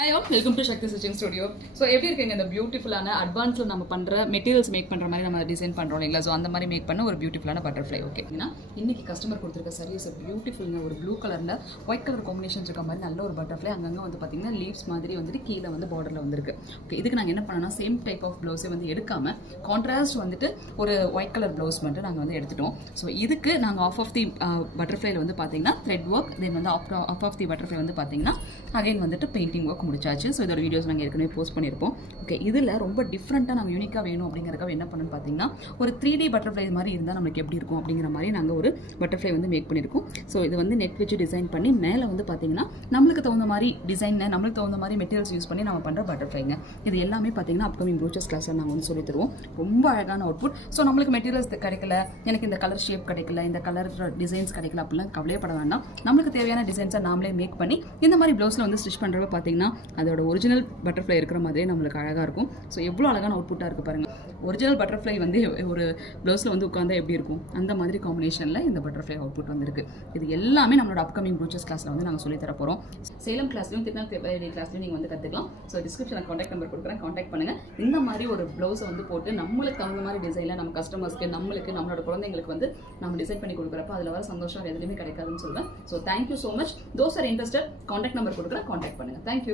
Hi all, welcome to Shakti Stitching Studio. So எப்படி இருக்கீங்க இந்த பியூட்டிஃபுல்லான அட்வான்ஸ்ல நம்ம பண்ற மெட்டீரியல்ஸ் மேக் பண்ற மாதிரி நம்ம டிசைன் பண்றோம் இல்லைங்களா? ஸோ அந்த மாதிரி மேக் பண்ண ஒரு பியூட்டிஃபுல்லான பட்டர்ஃப்ளை ஓகேங்களா? இன்னைக்கு கஸ்டமர் கொடுத்துருக்க சர்வீஸ் பியூட்டிஃபுல்ங்க ஒரு ப்ளூ கலர்ல ஒயிட் கலர் காம்பினேஷன் இருக்க மாதிரி நல்ல ஒரு பட்டர்ஃப்ளை அங்கங்க வந்து பாத்தீங்கன்னா லீவ்ஸ் மாதிரி வந்துட்டு கீழே வந்து பார்டர்ல வந்திருக்கு. ஓகே, இதுக்கு நாங்கள் என்ன பண்ணோம்னா சேம் டைப் ஆஃப் ப்ளவுஸே வந்து எடுக்காம கான்ட்ராஸ்ட் வந்துட்டு ஒரு ஒயிட் கலர் ப்ளவுஸ் மட்டும் நாங்கள் வந்து எடுத்துட்டோம். ஸோ இதுக்கு நாங்கள் ஆஃப் ஆஃப் தி பட்டர்ஃப்ளைல வந்து பார்த்தீங்கன்னா த்ரெட் ஒர்க், தென் வந்து ஆஃப் ஆஃப் தி பட்டர்ஃப்ளை வந்து பார்த்தீங்கன்னா அகைன் வந்துட்டு பெயிண்டிங் ஒர்க் முடிச்சாச்சு. ஸோ இதோட வீடியோஸ் நாங்கள் ஏற்கனவே போஸ்ட் பண்ணியிருப்போம். ஓகே, இதில் ரொம்ப டிஃப்ரெண்ட்டாக நாங்கள் யூனிக்காக வேணும் அப்படிங்கிறக்காக என்ன பண்ணணும்னு பார்த்தீங்கன்னா ஒரு 3D பட்டர்ஃப்ளை மாதிரி இருந்தால் நம்மளுக்கு எப்படி இருக்கும் அப்படிங்கிற மாதிரி நாங்கள் ஒரு பட்டர்ஃப்ளை வந்து மேக் பண்ணியிருக்கோம். ஸோ இது வந்து நெட் வச்சு டிசைன் பண்ணி மேலே வந்து பார்த்தீங்கன்னா நம்மளுக்கு தகுந்த மாதிரி டிசைன், நம்மளுக்கு தகுந்த மாதிரி மெட்டீரியல்ஸ் யூஸ் பண்ணி நம்ம பண்ணுற பட்டர்ஃப்ளைங்க. இது எல்லாமே பார்த்தீங்கன்னா அப்கமிங் ப்ரூச்சர்ஸ் கிளாஸில் நாங்கள் வந்து சொல்லி தருவோம். ரொம்ப அழகான அவுட்புட். ஸோ நம்மளுக்கு மெட்டீரியல்ஸ் கிடைக்கல, எனக்கு இந்த கலர் ஷேப் கிடைக்கல, இந்த கலர் டிசைன்ஸ் கிடைக்கல அப்படிலாம் கவலையப்பட வேண்டாம். நம்மளுக்கு தேவையான டிசைன்ஸை நாமளே மேக் பண்ணி இந்த மாதிரி ப்ளவுஸில் வந்து ஸ்டிச் பண்ணுறப்ப பார்த்தீங்கன்னா அதோட ஒரிஜினல் பட்டர்ஃப்ளை இருக்கிற மாதிரியே நம்மளுக்கு அழகாக இருக்கும். ஸோ எவ்வளோ அழகான அவுட்புட்டாக இருக்குது பாருங்கள். ஒரிஜினல் பட்டர்ஃப்ளை வந்து ஒரு ப்ளவுஸில் வந்து உட்காந்தா எப்படி இருக்கும் அந்த மாதிரி காம்பினேஷனில் இந்த பட்டர்ஃப்ளை அவுட்புட் வந்திருக்கு. இது எல்லாமே நம்மளோட அப்கமிங் ப்ரூச்சர்ஸ் கிளாஸில் வந்து நாங்கள் சொல்லித்தர போகிறோம். சேலம் கிளாஸ்லையும் திருநெல்வேலி கிளாஸ்லையும் நீங்கள் வந்து கற்றுக்கலாம். ஸோ டிஸ்கிரிப்ஷனில் காண்டாக்ட் நம்பர் கொடுக்குறேன், காண்டாக்ட் பண்ணுங்கள். இந்த மாதிரி ஒரு ப்ளவுஸை வந்து போட்டு நம்மளுக்கு தகுந்த மாதிரி டிசைனில் நம்ம கஸ்டமர்ஸ்க்கு நம்மளுக்கு நம்மளோட குழந்தைங்களுக்கு வந்து நம்ம டிசைன் பண்ணி கொடுக்குறப்ப அதில் வர சந்தோஷம் எதுலையுமே கிடைக்காதுன்னு சொல்லுவேன். So thank you so much. Those are interested, contact number கொடுக்குறேன், காண்டாக்ட் பண்ணுங்கள். தேங்க்யூ.